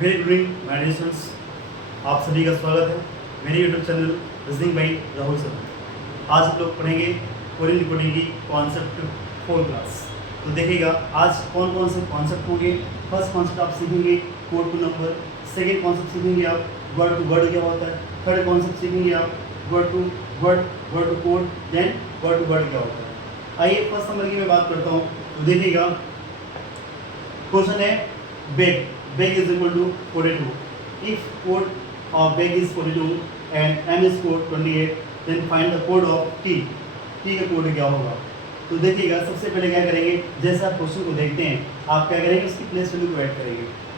Very good evening my dear students, आप सभी का स्वागत है मेरे YouTube channel reasoning by Rahul sir. आज हम लोग पढ़ेंगे कोरियन कोडिंग की कॉन्सेप्ट 4 क्लास। तो देखिएगा आज कौन कौन से कॉन्सेप्ट होंगे। फर्स्ट कॉन्सेप्ट आप सीखेंगे code to number, second concept सीखेंगे आप वर्ड टू वर्ड क्या होता है, थर्ड कॉन्सेप्ट सीखेंगे आप word to word, word to code, then word to word क्या होता है। आइए फर्स्ट नंबर की मैं बात करता हूँ। तो देखिएगा क्वेश्चन है bag is equal to 42. If code of bag is 42 and m is code 28, then find the code of t का कोड क्या होगा। तो देखिएगा सबसे पहले क्या करेंगे, जैसे आप क्वेश्चन को देखते हैं आप क्या करेंगे, उसकी प्लेस वैल्यू को ऐड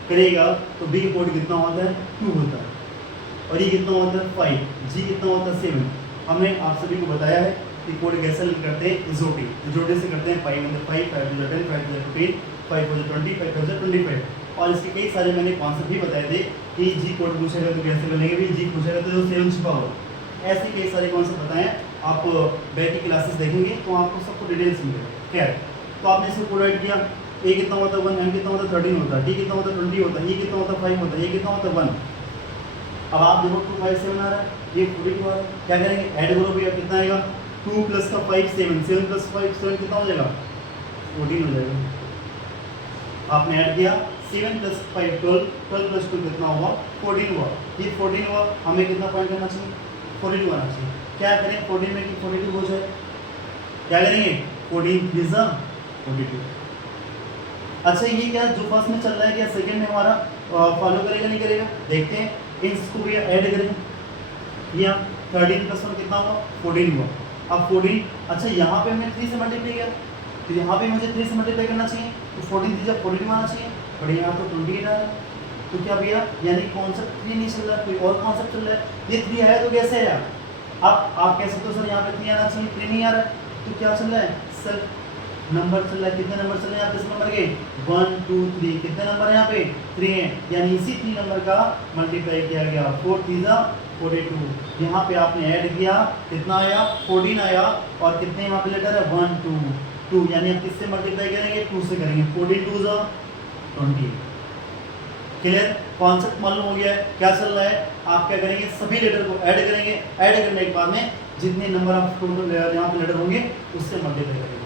करिएगा। तो b का कोड कितना होता है 2 होता है और ये कितना होता है 5, g कितना होता है 7। हमने आप सभी को बताया है कि कोड कैसे करते हैं, इजोटी से करते हैं। 5 5 5 10 5 15 5 20 5 25 और इसके कई सारे मैंने कॉन्सेप्ट भी बताए थे कि जी कोड पूछेगा तो कैसे बनेंगे, भी जी पूछेगा तो जो 7 छुपा होगा। ऐसे कई सारे कॉन्सेप्ट बताए, आप बैक की क्लासेस देखेंगे तो आपको सबको डिटेल्स मिलेगा। खैर, तो आपने इसको कोड ऐड किया, ए कितना होता है 1, एम कितना होता है 13 होता है, टी कितना होता है 20 होता है, ई कितना होता है 5 होता है, ये कितना होता है 1। अब आप देखो 2 5 7 आ रहा है, ये 42 आ रहा है, क्या करेंगे ऐड करो भैया, कितना आएगा 2 प्लस का 5 7, 7 प्लस 5 7 कितना हो जाएगा 14 हो जाएगा। आपने ऐड किया 7 प्लस 5 12, 12 प्लस 2 कितना हुआ 14 हुआ। ये 14 हुआ, हमें कितना पॉइंट करना चाहिए 42 आना चाहिए। क्या करें 14 में कि 42 हो जाए, क्या करेंगे 14 3 42। अच्छा ये क्या जो फर्स्ट में चल रहा है क्या सेकंड में हमारा फॉलो करेगा नहीं करेगा, देखते हैं। इसको भी ऐड करें, ये 13 प्लस 1 कितना हुआ 14 हुआ। अब 14, अच्छा यहाँ पे हमने 3 से मल्टीप्लाई किया तो यहाँ पे मुझे 3 से मल्टीप्लाई करना चाहिए, तो 14 3 जब 42 आना चाहिए, और यहाँ तो 28 आ रहा है। तो क्या भैया यानी कॉन्सेप्ट 3 नहीं चल रहा, कोई और कॉन्सेप्ट चल रहा है। ये 3 आया तो कैसे आया, अब आप कह सकते हो सर यहाँ पे 3 आना चाहिए, 3 नहीं आ रहा है, तो क्या चल रहा है सर नंबर चल रहा है। कितने नंबर चल रहे हैं यहाँ पे, इस नंबर के 1 2 3, कितने नंबर है यहाँ पे 3 है, यानी इसी 3 नंबर का मल्टीप्लाई किया गया 4 3 42। यहाँ पे आपने ऐड किया कितना आया 14 आया, और कितने यहाँ पे लेटर है 1 2 2, यानी आप किससे मल्टीप्लाई करेंगे 2 से करेंगे, 14 2 20। क्लियर, कॉन्सेप्ट मालूम हो गया है क्या चल रहा है। आप क्या करेंगे सभी लेटर को ऐड करेंगे, ऐड करने के बाद में जितने नंबर ऑफ टोटल यहाँ पे लेटर होंगे उससे मल्टीप्लाई करेंगे।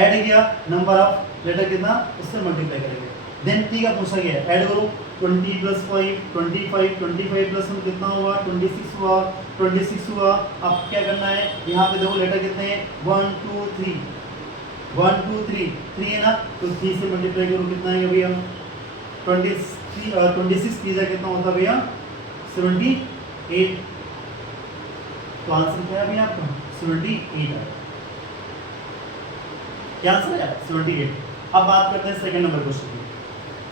ऐड किया नंबर ऑफ लेटर कितना उससे मल्टीप्लाई करेंगे। देन टी का पूछा गया ऐड करो 20 प्लस 5 25 25 प्लस 1 कितना हुआ 26 हुआ 26 हुआ। अब क्या करना है, यहाँ पे देखो लेटर कितने हैं 1 2 3 1 2 3 3 है ना, तो 3 से मल्टीप्लाई करो कितना है भैया 26 3 कितना होता है भैया 78। तो आंसर क्या है भैया आपका 78 है। क्या आंसर है 78। अब बात करते हैं सेकंड नंबर क्वेश्चन की।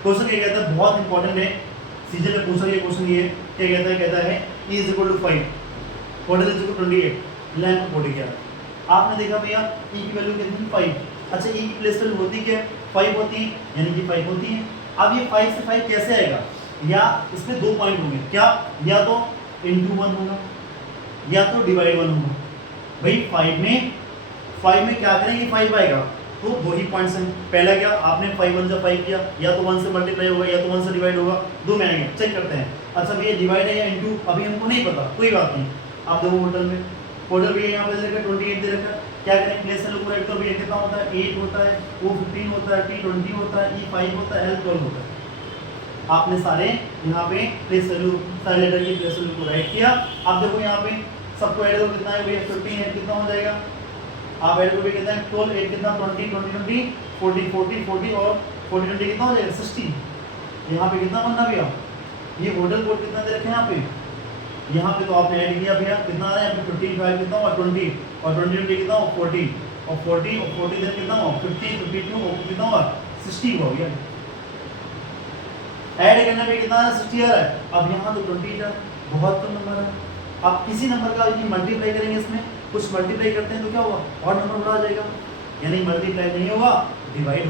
क्वेश्चन क्या कहता है, बहुत इंपॉर्टेंट है, सीजे में पूछा गया क्वेश्चन ये क्या कहता है e is equal to 5 total is equal to 28 length 40 क्या। आपने देखा भैया e की वैल्यू कितनी 5, अच्छा e की प्लेस वैल्यू होती क्या 5 होती है, यानी कि 5 होती है। अब ये 5 से 5 कैसे आएगा, या इसमें 2 पॉइंट होंगे, क्या या तो इनटू 1 होगा या तो डिवाइड 1 होगा। भाई 5 में क्या करेंगे 5 आएगा, तो वही पॉइंट्स हैं। पहला क्या आपने 5 1 जब 5 किया, या तो 1 से मल्टीप्लाई होगा या तो 1 से डिवाइड होगा, 2 में आएंगे। चेक करते हैं, अच्छा भैया डिवाइड है या इनटू अभी हमको नहीं पता, कोई बात नहीं। आप देखो टोटल भैया यहाँ पे दे रखा 28 दे रखा, क्या करें प्लेस वैल्यू को ऐड करो भैया कितना होता है 8 होता है, वो 15 होता है, टी 20 होता है, ई 5 होता है, एल 12 होता है। आपने सारे यहाँ पे प्लेस वैल्यू सारे लेटर की प्लेस वैल्यू को राइट किया। आप देखो यहाँ पे सबको ऐड करो कितना है भैया 15 है, कितना हो जाएगा आप ऐड करोगे कितना है 12 8 कितना 20 20 20 40 40 40 और 40 20 कितना हो जाएगा 60। यहाँ पे कितना बनना भैया, ये होटल कोड कितना दे रखे हैं यहाँ पे, यहाँ पे तो आपने ऐड किया भैया कितना आ रहा है 15 5 कितना हुआ 20 और 20 20 कितना हुआ 40 और 40 और 40 देन कितना हुआ 50 52 और कितना हुआ 60 हुआ भैया। ऐड करने पे कितना है 60 आ रहा है। अब यहाँ तो 20 है, बहुत कम नंबर है। आप किसी नंबर का यदि मल्टीप्लाई करेंगे, इसमें कुछ मल्टीप्लाई करते हैं तो क्या होगा और नंबर बढ़ा जाएगा, यानी मल्टीप्लाई नहीं होगा डिवाइड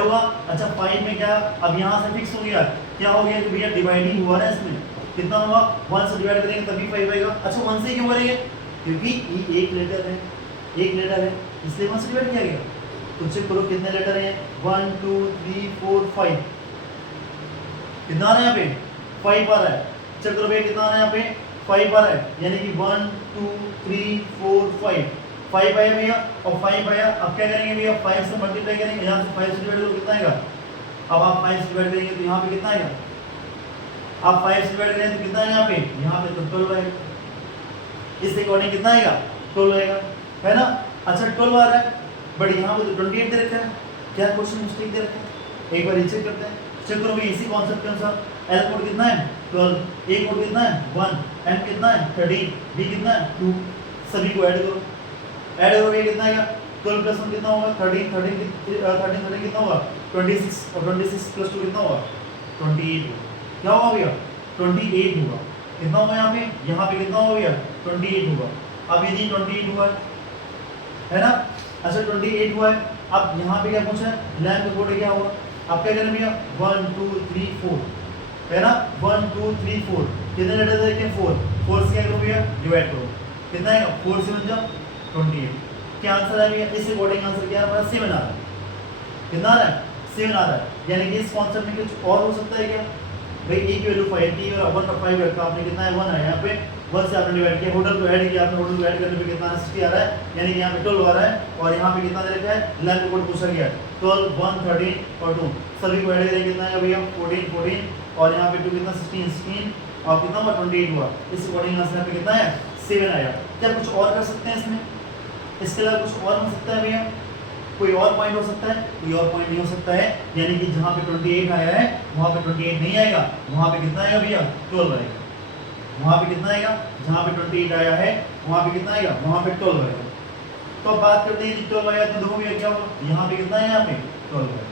होगा। अच्छा 5 में क्या, अब यहाँ से फिक्स हो गया, क्या हो गया कि भैया डिवाइडिंग हुआ ना, इसमें कितना हुआ 1 से डिवाइड करेंगे तभी 5 आएगा। अच्छा 1 से क्यों करेंगे, क्योंकि ई एक लेटर है इसलिए 1 से डिवाइड किया गया। तो चेक करो कितने लेटर हैं 1 2 3 4 5, कितना आ रहा है यहाँ पे 5 आ रहा है। चेक करो भैया कितना आ रहा है यहाँ पे 5 आ रहा है, यानी कि 1 2 3 4 5 आया भैया और 5 आया। अब क्या करेंगे भैया 5 से मल्टीप्लाई करेंगे, यहाँ से 5 से डिवाइड करो कितना आएगा। अब आप 5 से डिवाइड करेंगे तो यहाँ पे कितना आएगा, आप 5 से डिवाइड करेंगे तो कितना है यहाँ पे तो 12 आएगा। इस अकॉर्डिंग कितना आएगा 12 आएगा, है ना। अच्छा 12 आ रहा है, बट यहाँ पे तो 28 दे रखा है, क्या क्वेश्चन मिस्टेक दे रखा है, एक बार चेक करते हैं। चेक करो भाई इसी कॉन्सेप्ट के अनुसार L कोड कितना है 12, A कोड कितना है 1, M कितना है 13, B कितना है 2, सभी को ऐड करो। ऐड करोगे कितना आएगा 12 प्लस 1 कितना होगा 13 कितना होगा 26 और 26 प्लस 2 कितना होगा 28 होगा। क्या होगा भैया 28 होगा। कितना होगा यहाँ पे कितना होगा भैया 28 होगा। अब यदि 28 हुआ है ना, अच्छा 28 हुआ है। अब यहाँ पे क्या पूछा है लैम्प का कोड क्या होगा, अब क्या करें भैया 1 2 3 4 है ना, 1 2 3 4 कितने लेटर देखे 4 से क्या करो भैया डिवाइड करो, कितना आएगा 4 से बन जाओ 28। क्या आंसर है भैया, इस अकॉर्डिंग आंसर क्या हमारा 7 आ रहा है। कितना आ रहा है 7 आ रहा है, यानी कि इस कॉन्सेप्ट में कुछ और हो सकता है क्या भाई, ए की वैल्यू 5 थी और 1 का 5 रखा आपने, कितना है 1 है। यहाँ पे 1 से आपने डिवाइड किया, होटल को ऐड किया आपने, होटल को ऐड करने पे कितना 60 आ रहा है, यानी कि यहाँ पे 12 आ रहा है। और यहाँ पे कितना दे रखा है लैम्प कोड पूछा गया 12 1 13 और 2, सभी को ऐड करेंगे कितना आएगा भैया 14 14 और यहाँ पे 2 कितना 16 और कितना हुआ 28 हुआ। इस अकॉर्डिंग आंसर यहाँ पे कितना है 7 आया। क्या कुछ और कर सकते हैं इसमें, इसके अलावा कुछ और हो सकता है भैया, कोई और पॉइंट हो सकता है, कोई और पॉइंट नहीं हो सकता है, यानी कि जहाँ पे 28 आया है वहाँ पे 28 नहीं आएगा, वहाँ पे कितना आएगा भैया 12 आएगा। वहाँ पे कितना आएगा, जहाँ पे 28 आया है वहाँ पे कितना आएगा, वहाँ पे 12 आएगा। तो अब बात करते हैं 12 आया तो देखो भैया क्या होगा, यहाँ पे कितना है, यहाँ पे 12 है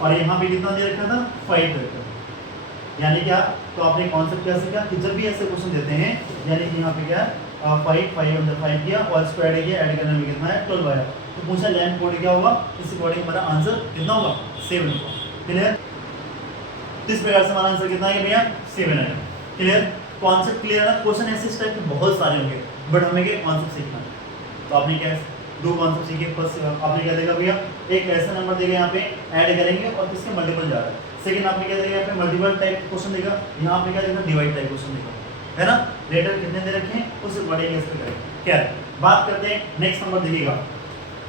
और यहाँ पे कितना दे रखा था 5 रखा था। यानी क्या, तो आपने कॉन्सेप्ट क्या सीखा कि जब भी ऐसे क्वेश्चन देते हैं, यानी कि यहाँ पे क्या 5 अंदर 5 किया और इसको ऐड किया, ऐड करने में कितना है 12 आया। तो पूछा लैम्प कोड क्या होगा, इस अकॉर्डिंग हमारा आंसर कितना होगा 7 होगा। क्लियर, तो इस प्रकार से हमारा आंसर कितना है भैया 7 आएगा। क्लियर, कॉन्सेप्ट क्लियर है ना। क्वेश्चन ऐसे इस टाइप के बहुत सारे होंगे, बट हमें क्या कॉन्सेप्ट सीखना है। तो आपने क्या 2 कॉन्सेप्ट सीखे। फर्स्ट आपने क्या देखा भैया, एक ऐसा नंबर देगा यहाँ पे ऐड करेंगे और किसके मल्टीपल जा रहा है। सेकंड आपने क्या देखा, यहाँ पे मल्टीपल टाइप क्वेश्चन देखा, यहाँ आपने क्या देखा डिवाइड टाइप क्वेश्चन देखा, है ना। लेटर कितने दे रखे हैं उस अकॉर्डिंग इस पे करें। क्या है, बात करते हैं नेक्स्ट नंबर देखिएगा,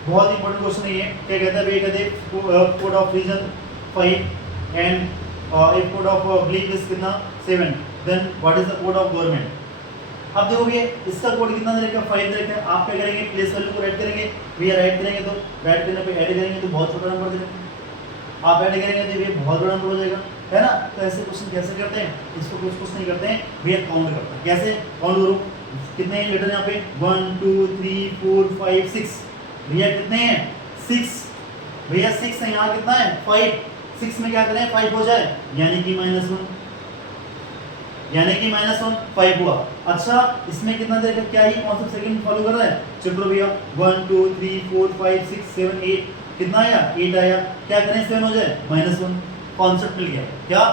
बहुत ही इंपॉर्टेंट क्वेश्चन है ये। क्या कहता है भैया, कहते हैं code of reason 5 and if code of belief is कितना 7, then what is the code of government। अब देखो भैया इसका कोड कितना दे रखा है 5 दे रखा है। आप क्या करेंगे प्लेस वैल्यू को राइट करेंगे भैया, राइट करेंगे तो राइट करने पे ऐड करेंगे तो बहुत छोटा नंबर दे रखा है, आप ऐड करेंगे तो भैया बहुत बड़ा नंबर हो जाएगा, है ना। तो ऐसे क्वेश्चन कैसे करते हैं, इसको कुछ नहीं करते हैं भैया, काउंट करते हैं। कैसे काउंट करूँ, कितने लेटर यहाँ पे 1 2 3 4 5 6 भैया, कितने हैं 6 भैया, 6 है। यहाँ कितना है 5, 6 में क्या करें 5 हो जाए, यानी कि -1, यानी कि -1 5 हुआ। अच्छा इसमें कितना देर का क्या ही कॉन्सेप्ट सेकंड फॉलो कर रहा है, चलो भैया 1 2 3 4 5 6 7 8 कितना आया 8 आया, क्या करें 7 हो जाए -1, कॉन्सेप्ट मिल गया। क्या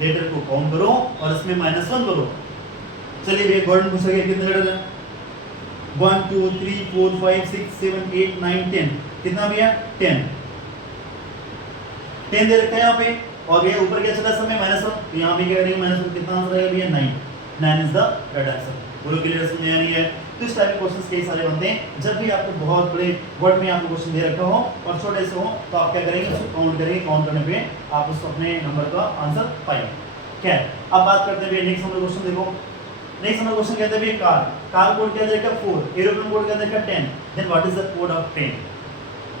लेटर को काउंट करो और इसमें -1 करो। चलिए भैया गवर्नमेंट पूछा गया कितने लेटर है 1 2 3 4 5 6 7 8 9 10, कितना भैया 10 दे रखा है यहाँ पे। और भैया ऊपर क्या चला समय -1, तो यहाँ पे क्या करेंगे -1, कितना आंसर आएगा भैया 9 इज द राइट आंसर। बोलो क्लियर, समझ में नहीं है। तो इस टाइप के क्वेश्चंस कई सारे बनते हैं, जब भी आपको बहुत बड़े वर्ड में आपको क्वेश्चन दे रखा हो और छोटे से हो तो आप क्या करेंगे उसको काउंट करेंगे, काउंट करने पे आप उसको अपने नंबर का आंसर पाएंगे। क्या है, अब बात करते हैं भैया नेक्स्ट नंबर क्वेश्चन। देखो नेक्स्ट नंबर क्वेश्चन कहते हैं भैया कार कोड क्या दे रखा है 4, एरोप्लेन कोड क्या दे रखा है 10, then what is the code of train,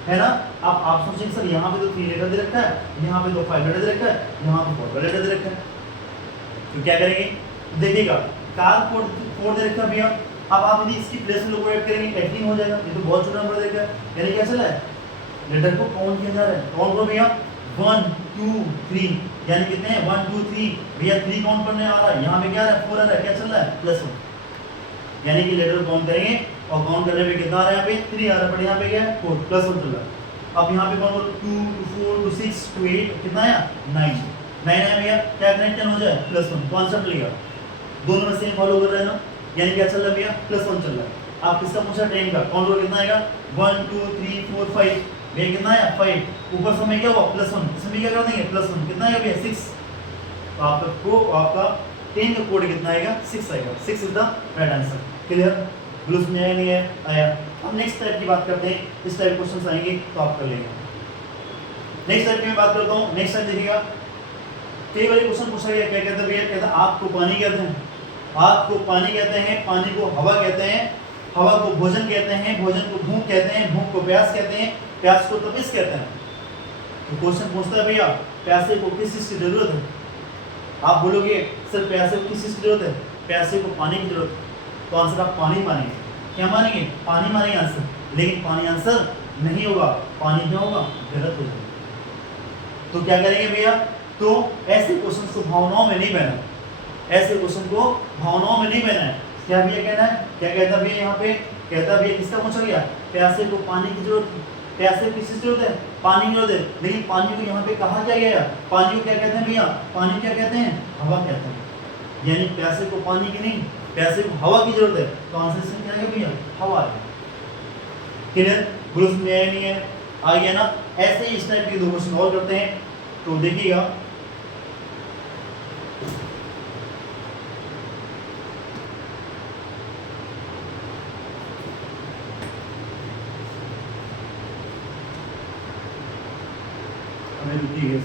है ना। अब आप सोचेंगे सर यहाँ पे तो 3 लेटर दे रखा है, यहाँ पे तो 5 लेटर दे रखा है, यहाँ पे 4 लेटर दे रखा है, तो क्या करेंगे देखिएगा कार कोड 4 दे रखा है भैया। अब आप यदि इसकी प्लेस में लोग ऐड करेंगे 18 हो जाएगा, ये तो बहुत छोटा नंबर दे रखा है, यानी क्या चला है लेटर को काउंट किया जा रहा है। काउंट करो भैया 1 2 3, यानी कितने हैं 1 2 3 भैया, 3 काउंट करने आ रहा है, यहाँ पे क्या आ रहा है 4 आ रहा है, क्या चल रहा है +1, यानी कि लेटर को काउंट करेंगे और काउंट करने पे कितना आ रहा है यहाँ पे 3 आ रहा है, बट यहाँ पे क्या है 4 +1 चल रहा है। अब यहाँ पे काउंट करो 2 2 4 2 6 2 8 कितना आया 9 आया भैया, क्या करें 10 हो जाए +1, कॉन्सेप्ट लिया, दोनों में सेम फॉलो कर रहे हैं ना, यानी क्या चल रहा है भैया +1 चल रहा है। आप किसका पूछा ट्रेन का, काउंट करो कितना आएगा 1 2 3 4 5, भैया कितना है 5, ऊपर से में क्या हुआ +1, इसमें क्या कर देंगे +1, कितना है भैया 6, तो आपका 10 का कोड कितना आएगा 6 आएगा, 6 is the right answer. Clear, बोलो समझ आया नहीं है, आया। हम नेक्स्ट टाइप की बात करते हैं, इस टाइप क्वेश्चन आएंगे तो आप कर लेंगे। नेक्स्ट टाइप की मैं बात करता हूँ, नेक्स्ट टाइप देखिएगा, कई बार क्वेश्चन पूछा गया, क्या कहते हैं भैया, कहता है आग को पानी कहते हैं, आग को पानी कहते हैं, पानी को हवा कहते हैं, हवा को भोजन कहते हैं, भोजन को भूख कहते हैं, भूख को प्यास कहते हैं, प्यास को तपिश कहते हैं। तो क्वेश्चन पूछता है भैया प्यासे को किस चीज की जरूरत है, आप बोलोगे सर प्यासे को किस चीज की जरूरत है, प्यासे को पानी की जरूरत है, तो आंसर आप पानी मानेंगे, क्या मानेंगे, पानी मानेंगे आंसर, लेकिन पानी आंसर नहीं होगा, पानी क्या होगा, गलत हो जाएगा। तो क्या करेंगे भैया, तो ऐसे क्वेश्चन को भावनाओं में नहीं बहना, ऐसे क्वेश्चन को भावनाओं में नहीं बहना है। क्या भैया कहना है, क्या कहता भैया यहाँ पे, कहता भैया किसका पूछा गया, प्यासे को पानी की जरूरत है, प्यासे को किसकी जरूरत है, पानी की जरूरत है, लेकिन पानी को यहाँ पे कहा क्या गया, पानी को क्या कहते हैं भैया, पानी क्या कहते हैं, हवा कहते हैं, यानी प्यासे को पानी की नहीं, प्यासे को हवा की जरूरत है, तो आंसर इसमें क्या है भैया, हवा है। क्लियर, ग्रुप में आया नहीं है, आ गया ना। ऐसे ही इस टाइप के दो क्वेश्चन और करते हैं, तो देखिएगा हमें रुकिएगा,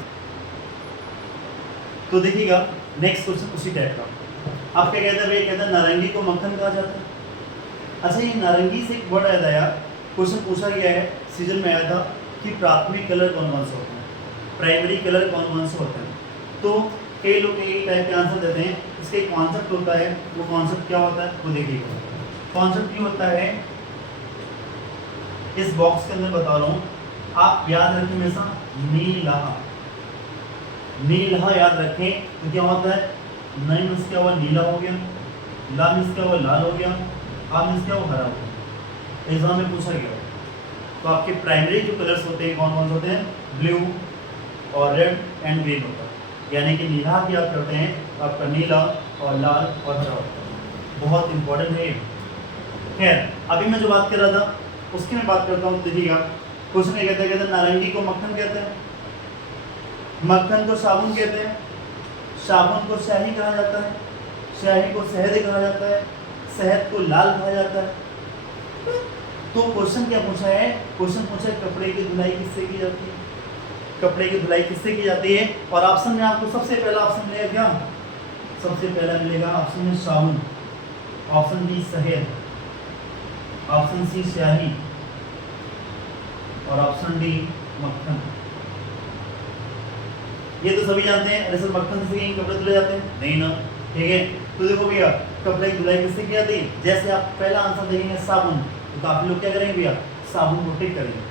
तो देखिएगा नेक्स्ट क्वेश्चन उसी टाइप का। आप क्या कहते हैं भैया, कहते हैं नारंगी को मक्खन कहा जाता है। अच्छा, ये नारंगी से एक वर्ड आया था यार, क्वेश्चन पूछा गया है, सीजन में आया था कि प्राथमिक कलर कौन कौन से होते हैं, प्राइमरी कलर कौन कौन से होते हैं। तो कई लोग कई टाइप के आंसर देते हैं, इसका एक कॉन्सेप्ट होता है, वो कॉन्सेप्ट क्या होता है वो देखिएगा। कॉन्सेप्ट क्या होता है, इस बॉक्स के अंदर बता रहा हूँ, आप याद रखें हमेशा नीला, नीला याद रखें, तो क्या होता है, नई मीन्स क्या हुआ, नीला हो गया, ला मीन्स क्या हुआ, लाल हो गया, आ मीन्स क्या हुआ, हरा हो गया। एग्जाम में पूछा गया। तो आपके प्राइमरी जो कलर्स होते हैं कौन कौन से होते हैं, ब्लू और रेड एंड ग्रीन होता है, यानी कि नीला भी आप करते हैं, आपका नीला और लाल और हरा होता है, बहुत इंपॉर्टेंट है ये। खैर, अभी मैं जो बात कर रहा था उसकी मैं बात करता हूँ, देखिएगा क्वेश्चन क्या कहते हैं, कहते हैं नारंगी को मक्खन कहते हैं, मक्खन को साबुन कहते हैं, साबुन को स्याही कहा जाता है, स्याही को शहद कहा जाता है, शहद को लाल कहा जाता है। तो क्वेश्चन क्या पूछा है, क्वेश्चन पूछा है कपड़े की धुलाई किससे की जाती है, कपड़े की धुलाई किससे की जाती है, और ऑप्शन में आपको सबसे पहला ऑप्शन मिलेगा क्या, सबसे पहला मिलेगा ऑप्शन में साबुन, ऑप्शन बी शहद, ऑप्शन सी स्याही और ऑप्शन डी मक्खन। ये तो सभी जानते हैं, दरअसल मक्खन से कहीं कपड़े धुले जाते हैं नहीं ना, ठीक है। तो देखो भैया कपड़े की धुलाई किससे की जाती है, जैसे आप पहला आंसर देखेंगे साबुन, तो काफी लोग क्या करेंगे भैया, साबुन को टिक करेंगे,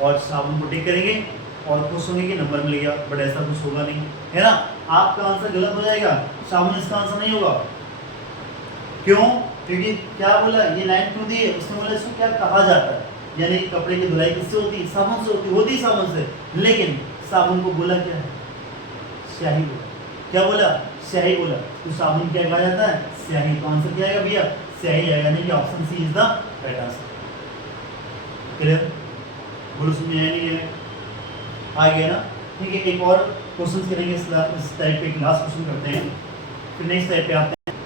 और साबुन को टिक करेंगे और खुश होंगे कि नंबर मिल गया, बट ऐसा कुछ होगा नहीं, है ना। आपका आंसर गलत हो जाएगा, साबुन इसका आंसर नहीं होगा। क्यों, क्योंकि क्या बोला, ये लाइन क्यों दी है, उसने बोला इसको क्या कहा जाता है, यानी कपड़े की धुलाई किससे होती है, साबुन से होती है साबुन से, लेकिन साबुन को बोला क्या है, स्याही बोला, क्या बोला, स्याही बोला, तो साबुन क्या कहा जाता है, स्याही। तो आंसर क्या आएगा भैया, स्याही आएगा, यानी कि option C is the right answer. Clear, बोलो समझ आया नहीं है, आ गया ना, ठीक है। एक और क्वेश्चन करेंगे, इस टाइप के लास्ट क्वेश्चन करते हैं, फिर नेक्स्ट टाइप पे आते हैं।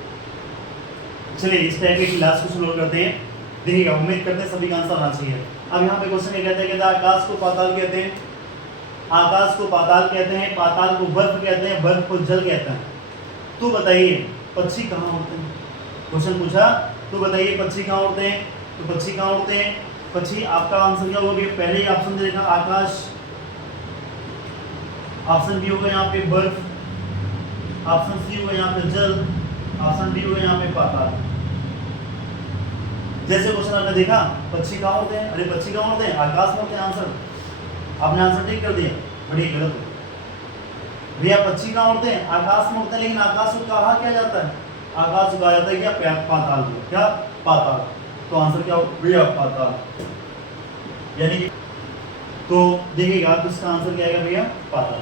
चलिए इस टाइप के लास्ट क्वेश्चन और करते हैं, देखिएगा उम्मीद करते हैं सभी का आंसर आना चाहिए। अब यहाँ पे क्वेश्चन ये कहते हैं, आकाश को पाताल कहते हैं, आकाश को पाताल कहते हैं, पाताल को बर्फ कहते हैं, बर्फ को जल कहते हैं। तो बताइए पक्षी कहाँ उड़ते हैं, क्वेश्चन पूछा, तो बताइए पक्षी कहाँ उड़ते हैं, तो पक्षी कहाँ उड़ते हैं, पक्षी आपका आंसर क्या होगा, पहले ही ऑप्शन दे देखा आकाश, ऑप्शन बी होगा यहाँ पे बर्फ, ऑप्शन सी होगा यहाँ पे जल, ऑप्शन डी होगा यहाँ पे पाताल। जैसे क्वेश्चन आपने देखा पक्षी कहाँ उड़ते हैं, अरे पक्षी कहाँ उड़ते हैं, आकाश में उड़ते हैं, आंसर आपने आंसर ठीक कर दिया, बड़ी गलत हो भैया। पक्षी कहाँ उड़ते हैं, आकाश में उड़ते हैं, लेकिन आकाश को कहा क्या जाता है, आकाश को कहा जाता है क्या, पाताल को, क्या पाताल। तो आंसर क्या होगा भैया, पाताल, यानी कि तो देखिएगा तो इसका आंसर क्या आएगा भैया, पाताल।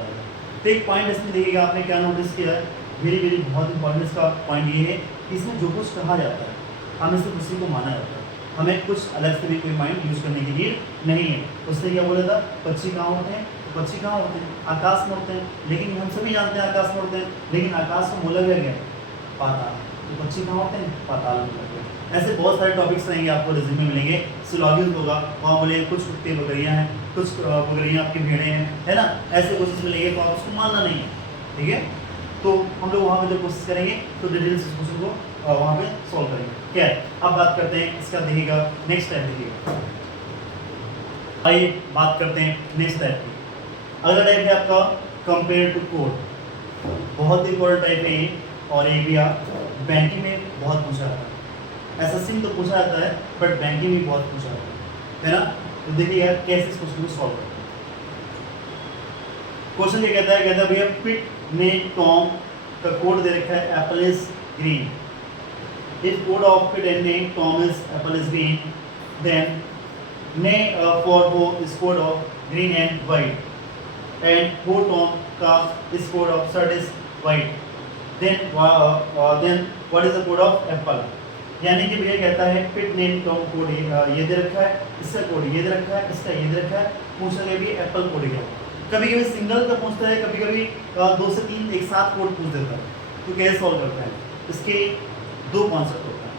तो एक पॉइंट इसमें देखिएगा आपने क्या नोटिस किया है, वेरी वेरी बहुत इंपॉर्टेंट इसका पॉइंट ये है कि इसमें जो कुछ कहा जाता है हमें सिर्फ उसी को माना जाता है, हमें कुछ अलग से भी कोई माइंड यूज करने की नीड नहीं है। उसने क्या बोला था, पक्षी कहाँ होते हैं, तो पक्षी कहाँ होते हैं, आकाश में होते हैं। लेकिन हम सभी जानते हैं आकाश में होते हैं, लेकिन आकाश में बोला गया क्या, पाताल। तो पक्षी कहाँ होते हैं, पाताल में होते हैं। ऐसे बहुत सारे टॉपिक्स रहेंगे आपको रिज्यूम में मिलेंगे। सिलॉगिज्म होगा, वहाँ बोले कुछ कुत्ते बकरियाँ हैं, कुछ बकरियाँ आपकी भेड़ें हैं, है ना, ऐसे क्वेश्चन मिलेंगे तो आप उसको मानना नहीं है, ठीक है। तो हम लोग वहाँ पे जब कोशिश करेंगे तो डिटेल्स इस क्वेश्चन को वहाँ पे सॉल्व करेंगे। क्या है, अब बात करते हैं इसका, देखिएगा नेक्स्ट टाइप देखिएगा। आइए बात करते हैं नेक्स्ट टाइप की। अगला टाइप है आपका कंपेयर टू कोड। बहुत ही इंपॉर्टेंट टाइप है ये, और ये भी आप बैंकिंग में बहुत पूछा जाता है। एसएससी में तो पूछा जाता है, बट बैंकिंग में बहुत पूछा जाता है ना। तो देखिए कैसे इस क्वेश्चन को सॉल्व करते हैं। क्वेश्चन ये कहता है भैया पिट ने टॉम का कोड दे रखा है apple is green. If code of pit and name Tom is apple is green, then ने फॉर वो is code of green and white, and वो टॉम का is code of shirt is white, then what is the code of apple. यानी कि भैया कहता है पिट name Tom code ये दे रखा है, इसका कोड ये दे रखा है, इसका ये दे रखा है, पूछा गया भी एप्पल कोड क्या। कभी कभी सिंगल का पूछता है, कभी कभी 2 से 3 एक साथ कोड पूछ देता है। तो कैसे सॉल्व करता है, इसके 2 कॉन्सेप्ट होता है।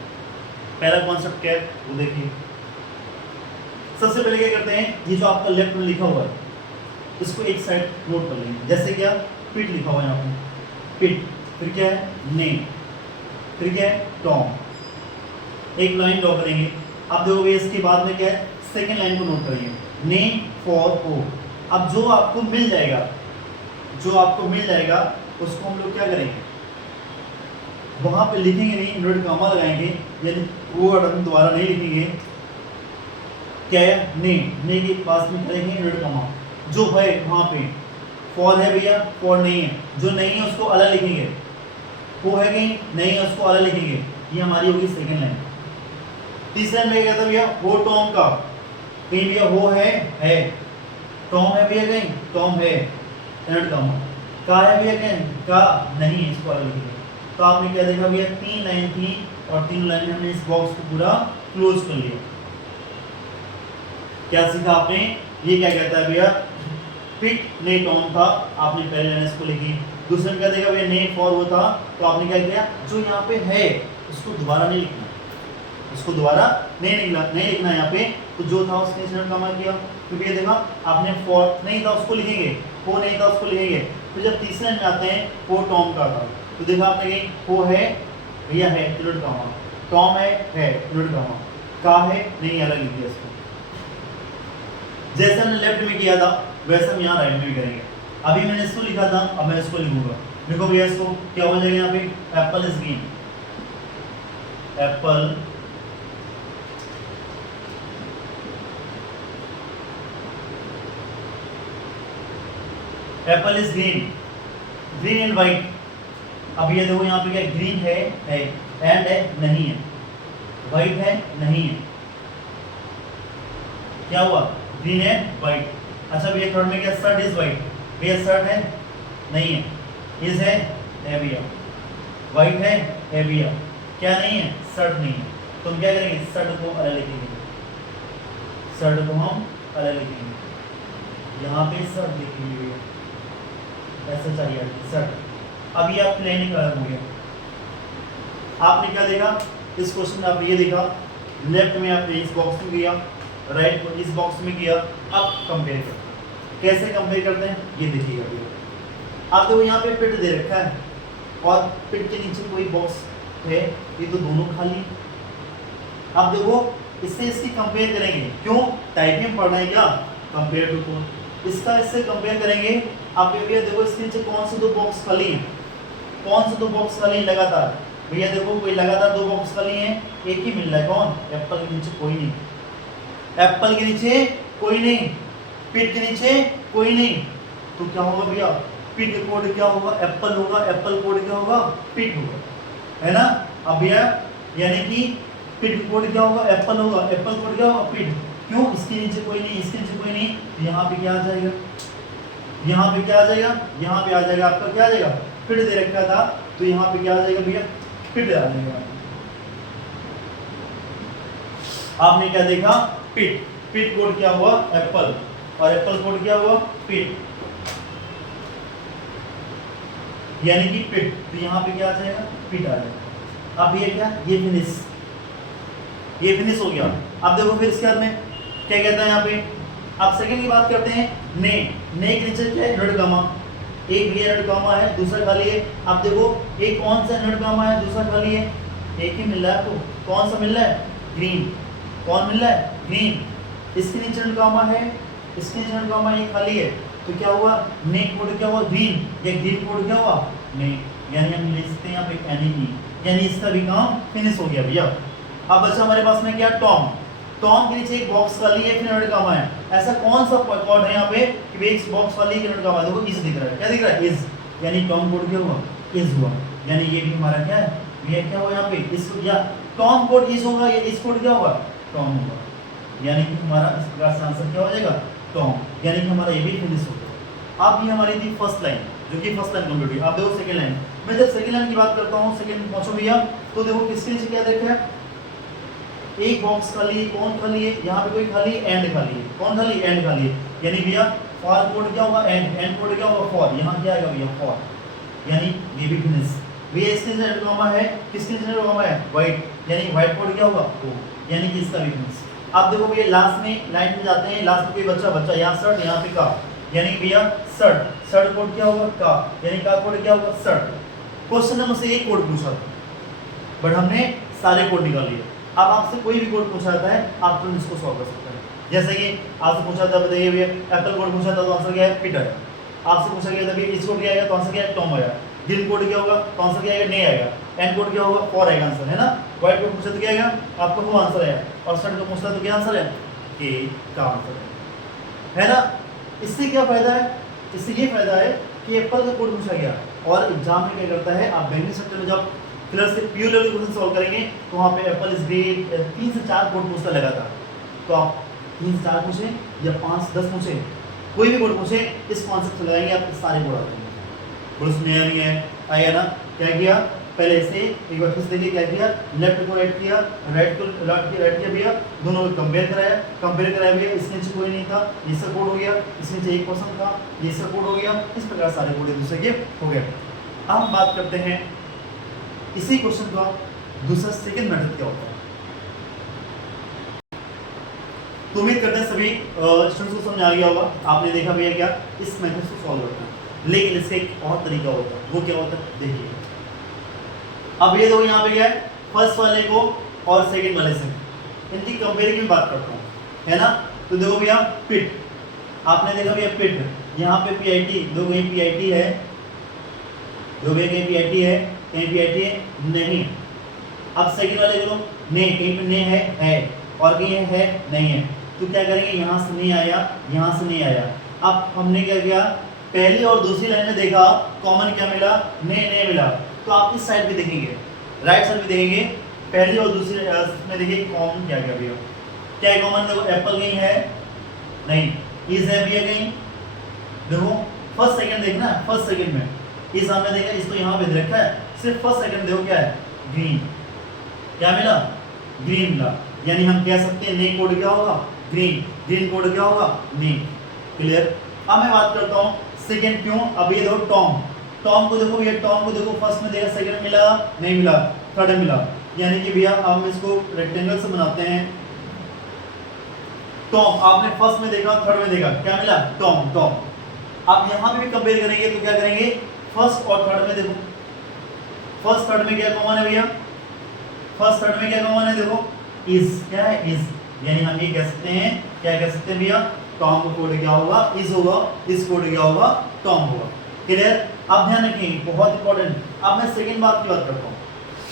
पहला कॉन्सेप्ट क्या है वो देखिए। सबसे पहले क्या करते हैं, ये जो आपका लेफ्ट में लिखा हुआ है इसको एक साइड नोट कर लेंगे। जैसे क्या पिट लिखा हुआ है यहाँ पे, पिट, फिर क्या है नेम, फिर क्या है टॉम, एक लाइन ड्रॉ करेंगे। अब देखोगे इसके बाद में क्या है, सेकंड लाइन को नोट करेंगे, नेम फॉर ओ। अब जो आपको मिल जाएगा, उसको हम लोग क्या करेंगे, वहां पे लिखेंगे नहीं, इन्वर्टेड कॉमा लगाएंगे, यानी वो वर्ड हम दोबारा नहीं लिखेंगे। क्या है ने के पास में करेंगे इन्वर्टेड कॉमा, जो है वहां पे फॉर है भैया, फॉर नहीं है, जो नहीं है उसको अलग लिखेंगे, वो है कहीं नहीं है उसको अलग लिखेंगे। ये हमारी होगी सेकंड लाइन। तीसरा में क्या था भैया, वो टॉम का, कहीं भैया वो है, टॉम है भैया कहीं, टॉम है, इन्वर्टेड कॉमा, का है भैया कहीं, का नहीं है, इसको अलग लिखेंगे। तो आपने क्या देखा भैया, 3 लाइन थी और 3 लाइन हमने इस बॉक्स को पूरा क्लोज कर लिया। क्या सीखा आपने, ये क्या कहता है भैया, पिट ने टॉम था, आपने पहले लाइन इसको लिखी। दूसरे में क्या देखा भैया, ने फॉर वो था, तो आपने क्या किया, जो यहाँ पे है उसको दोबारा नहीं लिखना, उसको दोबारा नहीं लिखना यहाँ पे। तो जो था उसने इन्वर्टेड कॉमा किया, क्योंकि ये देखा आपने फॉर नहीं था उसको लिखेंगे, वो नहीं था उसको लिखेंगे। तो जब तीसरे में आते हैं वो टॉम का था, तो देखा आपने कहीं वो है भैया है इन्वर्टेड कॉमा, टॉम है इन्वर्टेड कॉमा, का है नहीं, अलग लिख दिया इसको। जैसे हमने लेफ्ट में किया था वैसे हम यहाँ राइट में भी करेंगे। अभी मैंने इसको लिखा था, अब मैं इसको लिखूंगा। देखो भैया इसको क्या हो जाएगा, यहाँ पे Apple is green, Apple Apple is green, green and white. अब ये देखो यहाँ पे क्या, ग्रीन है एंड है नहीं है, व्हाइट है नहीं है, क्या हुआ, ग्रीन है व्हाइट। अच्छा भैया थर्ड में क्या, शर्ट इज व्हाइट, भैया शर्ट है नहीं है, इज है भैया, व्हाइट है भैया, क्या नहीं है, शर्ट नहीं है। तो हम क्या करेंगे, शर्ट को अलग लिखेंगे, शर्ट को हम अलग लिखेंगे, यहाँ पे शर्ट लिखेंगे भैया, ऐसा चाहिए शर्ट। अब ये आप प्लेन कलर हो गया। आपने क्या देखा इस क्वेश्चन में, आपने ये देखा लेफ्ट में आपने इस बॉक्स में किया, राइट को इस बॉक्स में किया। अब कंपेयर करते हैं, कैसे कंपेयर करते हैं ये देखिएगा भैया। आप देखो यहाँ पे पिट दे रखा है और पिट के नीचे कोई बॉक्स है, ये तो दोनों खाली। आप देखो इससे इसकी कंपेयर करेंगे, क्यों, टाइप में पढ़ रहे हैं क्या, कंपेयर टू कोड, इसका इससे कंपेयर करेंगे। आप भैया देखो इसके नीचे कौन से 2 बॉक्स खाली हैं, कौन से 2 बॉक्स खाली हैं लगातार, भैया देखो कोई लगातार 2 बॉक्स खाली हैं, एक ही मिल रहा है, कौन, एप्पल के नीचे कोई नहीं, एप्पल के नीचे कोई नहीं, पिट के नीचे कोई नहीं। तो क्या होगा भैया, पिट का कोड क्या होगा, एप्पल होगा, एप्पल कोड क्या होगा, पिट होगा, है ना। अब भैया यानी कि पिट का कोड क्या होगा, एप्पल होगा, एप्पल कोड क्या होगा, पिट। क्यों, इसके नीचे कोई नहीं, इसके नीचे कोई नहीं, तो यहाँ पे क्या आ जाएगा, यहाँ पे क्या आ जाएगा, यहाँ पे आ जाएगा आपका क्या आ जाएगा, पिट दे रखा था, तो यहाँ पे क्या आ जाएगा भैया, पिट आ जाएगा। आपने क्या देखा, पिट, पिट कोड क्या हुआ, एप्पल, और एप्पल कोड क्या हुआ, पिट, यानी कि पिट, तो यहाँ पे क्या आ जाएगा, पिट आ जाएगा। अब ये क्या, ये फिनिश, ये फिनिश हो गया। अब देखो फिर इसके बाद में क्या कहता है यहाँ पे, अब सेकंड की बात करते हैं, ने, ने के नीचे क्या है, नड गामा, एक भी नड गामा है, दूसरा खाली है। अब देखो एक कौन सा नड गामा है, दूसरा खाली है, एक ही मिल रहा है आपको, कौन सा मिल रहा है, ग्रीन, कौन मिल रहा है, ग्रीन। इसके नीचे नड गामा है, इसके नीचे नड गामा, ये खाली है, तो क्या हुआ, ने कोड क्या हुआ, ग्रीन, या ग्रीन कोड क्या हुआ, ने, यानी हम लिख सकते हैं यहाँ पे एनी, यानी इसका भी काम फिनिश हो गया भैया। अब बच्चा हमारे पास में क्या, टॉम, टॉम के नीचे एक बॉक्स खाली है, फिर नड गामा है। ऐसा कौन सा कोड है यहाँ पे कि एक बॉक्स वाली के नड गामा, देखो इज दिख रहा है, क्या दिख रहा है, इज, यानी टॉम कोड क्या हुआ, इज हुआ, यानी ये भी हमारा क्या है, ये क्या हुआ यहाँ पे, इस, या टॉम कोड इज होगा, या इस कोड क्या होगा, टॉम होगा, यानी कि हमारा इस प्रकार से आंसर क्या हो जाएगा, टॉम, यानी कि हमारा ये भी फिनिश हो गया। अब ये हमारी थी फर्स्ट लाइन, जो कि फर्स्ट लाइन कंप्लीट हुई। अब देखो सेकंड लाइन, मैं जब सेकंड लाइन की बात करता हूँ, सेकंड पहुंचो भैया, तो देखो किसके नीचे क्या देखा है, एक बॉक्स खाली, कौन खाली है, यहाँ पे कोई खाली, एंड खाली है, कौन खाली, एंड खाली है, यानी भैया फॉर कोड क्या होगा, एंड, एंड कोड क्या होगा, फॉर, यहाँ क्या आएगा भैया, फॉर, यानी ये भी फिनिश। भैया इसके नीचे एंड गामा है, किसके नीचे एंड गामा है, व्हाइट, यानी व्हाइट कोड क्या होगा, ओ, यानी कि इसका भी फिनिश। अब देखो भैया लास्ट में लाइन में जाते हैं, लास्ट में कोई बच्चा, बच्चा यहाँ शर्ट, यहाँ पे का, यानी भैया शर्ट, शर्ट कोड क्या होगा, का, यानी का कोड क्या होगा, शर्ट। क्वेश्चन नंबर से एक कोड पूछा था, बट हमने सारे कोड निकाल लिए। अब आपसे कोई भी कोड पूछा जाता है, आप तुरंत इसको सॉल्व कर सकते हैं। जैसे कि आपसे पूछा था, बताइए भैया एप्पल कोड पूछा था, तो आंसर क्या है, पीटर। आपसे पूछा गया था कि इस कोड क्या आएगा, तो आंसर क्या है, टॉम आएगा। ग्रीन कोड क्या होगा, तो आंसर क्या आएगा, नहीं आएगा। एन कोड क्या होगा, फॉर आएगा आंसर, है ना। व्हाइट कोड पूछा तो क्या आएगा, आपको वो आंसर आएगा, और शर्ट को पूछता तो क्या आंसर है, के का आंसर है ना। इससे क्या फायदा है, इससे ये फायदा है कि एप्पल का कोड पूछा गया, और एग्जाम में क्या करता है, आप बैंकिंग सेक्टर में जब क्लियर से प्योर लेवल क्वेश्चन सॉल्व करेंगे, तो वहाँ पे एप्पल इज ग्रेट 3 से 4 कोड पूछता लगातार। तो आप 3 से 4 पूछें या 5-10 पूछें, कोई भी कोड पूछे, इस कॉन्सेप्ट से लगाएंगे, आप सारे कोड आते हैं। बोलो नया नहीं है, आया ना। क्या किया, पहले से एक बार फिर से देखिए, क्या किया, लेफ्ट को राइट किया, राइट को राइट किया भैया, दोनों को कंपेयर कराया भैया। इसके नीचे कोई नहीं था, इसका कोड हो गया, इसके नीचे 1% था, ये इसका कोड हो गया। इस प्रकार सारे कोड एक दूसरे के हो गए। अब हम बात करते हैं इसी क्वेश्चन का दूसरा सेकंड मेथड क्या होता है। तो उम्मीद करते हैं सभी स्टूडेंट्स को समझ आ गया होगा। आपने देखा भैया क्या इस मेथड को सॉल्व करना है, लेकिन इसका एक और तरीका होता है, वो क्या होता है देखिए। अब ये देखो यहाँ पे क्या है, फर्स्ट वाले को और सेकंड वाले से इनकी कंपेयरिंग की बात करता हूँ, है ना। तो देखो भैया पिट, आपने देखा भैया पिट, यहाँ पे पीआईटी, दो कहीं पीआईटी है, दो भैया कहीं पीआईटी है, कहीं पीआईटी है नहीं। अब सेकंड वाले को ने, कहीं पे ने है और कहीं है नहीं है। तो क्या करेंगे, यहाँ से नहीं आया, यहाँ से नहीं आया। अब हमने क्या किया, पहली और दूसरी लाइन में देखा कॉमन क्या मिला, ने मिला। तो आप इस साइड पे देखेंगे, राइट साइड पे देखेंगे, पहली और दूसरी में देखिए कॉमन क्या क्या भैया, क्या है कॉमन। देखो एप्पल कहीं है नहीं, इज है भैया कहीं, देखो फर्स्ट सेकंड देखना, फर्स्ट सेकंड में इस हमने देखा, इसको यहाँ पे दे रखा है, सिर्फ फर्स्ट सेकंड देखो क्या है, ग्रीन, क्या मिला, ग्रीन मिला। यानी हम कह सकते हैं ने कोड क्या होगा, ग्रीन, ग्रीन कोड क्या होगा, ने। क्लियर। अब मैं बात करता हूँ सेकंड क्यों। अब ये देखो टॉम, टॉम को देखो, ये टॉम को देखो, फर्स्ट में देखा, सेकंड मिला नहीं मिला, थर्ड मिला। यानी कि भैया हम इसको रेक्टेंगल से बनाते हैं। टॉम आपने फर्स्ट में देखा, थर्ड में देखा, क्या मिला, टॉम, टॉम। अब यहाँ पे भी कंपेयर करेंगे तो क्या करेंगे, फर्स्ट और थर्ड में देखो, फर्स्ट थर्ड में क्या कॉमन है भैया, फर्स्ट थर्ड में क्या कॉमन है, देखो इज, क्या है इज। यानी हम ये कह सकते हैं, क्या कह सकते हैं भैया, टॉम का कोड क्या होगा, इज होगा, इस कोड क्या होगा, टॉम होगा। क्लियर। अब ध्यान रखिए, बहुत इंपॉर्टेंट। अब मैं सेकंड बात की बात करता हूँ,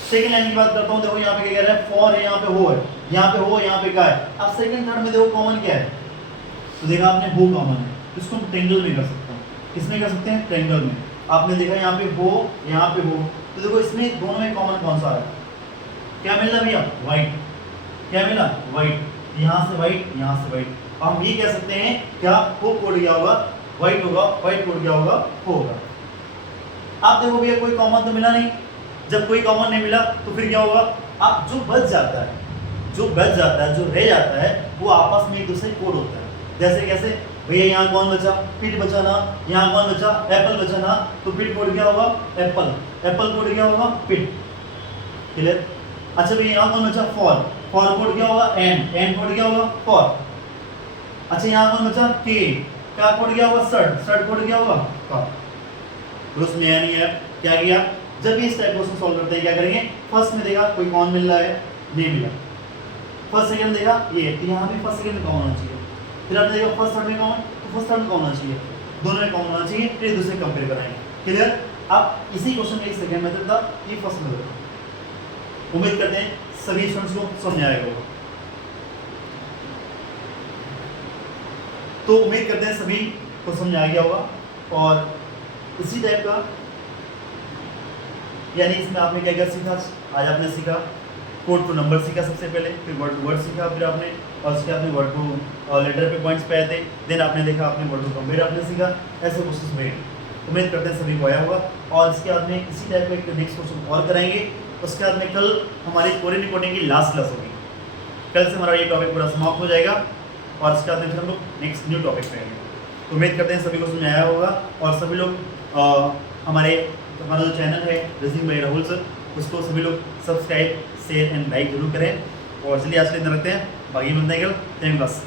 सेकंड लाइन की बात करता हूँ। देखो यहाँ पे क्या कह रहा है, फॉर है, यहाँ पे हो है, यहाँ पे हो, यहाँ पे का है। अब सेकंड थर्ड में देखो कॉमन क्या है, तो देखा आपने हो कॉमन है, इसको हम ट्रायंगल में कर सकते हैं। किसमें कर सकते हैं, ट्रायंगल में। आपने देखा यहाँ पे हो, यहाँ पे हो, तो देखो इसमें दोनों में कॉमन कौन सा है, क्या मिला भैया, व्हाइट, क्या मिला, व्हाइट। यहाँ से व्हाइट, यहाँ से व्हाइट। हम ये कह सकते हैं क्या, हो कोड क्या होगा, व्हाइट होगा, व्हाइट कोड क्या होगा, होगा। आप देखो भैया कोई कॉमन तो मिला नहीं, जब कोई कॉमन नहीं मिला तो फिर क्या होगा, अब जो बच जाता है, जो बच जाता है, जो रह जाता है, वो आपस में एक दूसरे कोड होता है। जैसे कैसे भैया, यहाँ कौन बचा? पिट बचा ना। यहाँ कौन बचा? एप्पल बचा ना। तो पिट कोड क्या होगा? एप्पल। एप्पल कोड क्या होगा? पिट। क्लियर? अच्छा भैया, यहाँ कौन बचा? फॉर। फॉर कोड क्या होगा? एंड। एंड कोड क्या होगा? फॉर। अच्छा यहाँ कौन बचा? के। का कोड क्या होगा? सर्ड। सर्ड कोड क्या होगा? फॉर। तो उसमें यानी है क्या किया, जब भी इस टाइप क्वेश्चन सॉल्व करते हैं क्या करेंगे, फर्स्ट में देखा कोई कौन मिल रहा है, नहीं मिला। फर्स्ट सेकंड देखा ये, तो यहाँ भी फर्स्ट सेकंड में कौन होना चाहिए। फिर आपने देखा फर्स्ट थर्ड में कौन, तो फर्स्ट थर्ड में कौन होना चाहिए, दोनों में कौन होना चाहिए, फिर एक दूसरे कंपेयर कराएंगे। क्लियर? अब इसी क्वेश्चन में एक सेकंड मेथड था, ये फर्स्ट मेथड था। उम्मीद करते हैं सभी स्टूडेंट्स को समझ आएगा। तो उम्मीद करते हैं सभी को समझ आ गया होगा। और इसी टाइप का यानी इसमें आपने क्या क्या सीखा, आज आपने सीखा कोड टू नंबर सीखा सबसे पहले, फिर वर्ड टू वर्ड सीखा, फिर आपने और उसके आपने वर्ड टू लेटर पे पॉइंट्स पे आए थे, देन आपने देखा आपने वर्ड टू कंपेयर आपने सीखा। ऐसे क्वेश्चंस में उम्मीद करते हैं सभी को आया होगा। और इसके बाद में इसी टाइप का एक नेक्स्ट क्वेश्चन और कराएंगे। उसके बाद में कल हमारी कोरियन रिकॉर्डिंग की लास्ट क्लास होगी। कल से हमारा ये टॉपिक पूरा समाप्त हो जाएगा और इसके बाद में फिर हम लोग नेक्स्ट न्यू टॉपिक पे आएंगे। तो उम्मीद करते हैं सभी को समझ आया होगा और सभी लोग हमारा जो चैनल है रिजनिंग बाय राहुल सर, उसको सभी लोग सब्सक्राइब शेयर एंड लाइक जरूर करें। और चलिए आज के दिन रखते हैं, बाकी मिलते हैं कल। थैंक यू बस।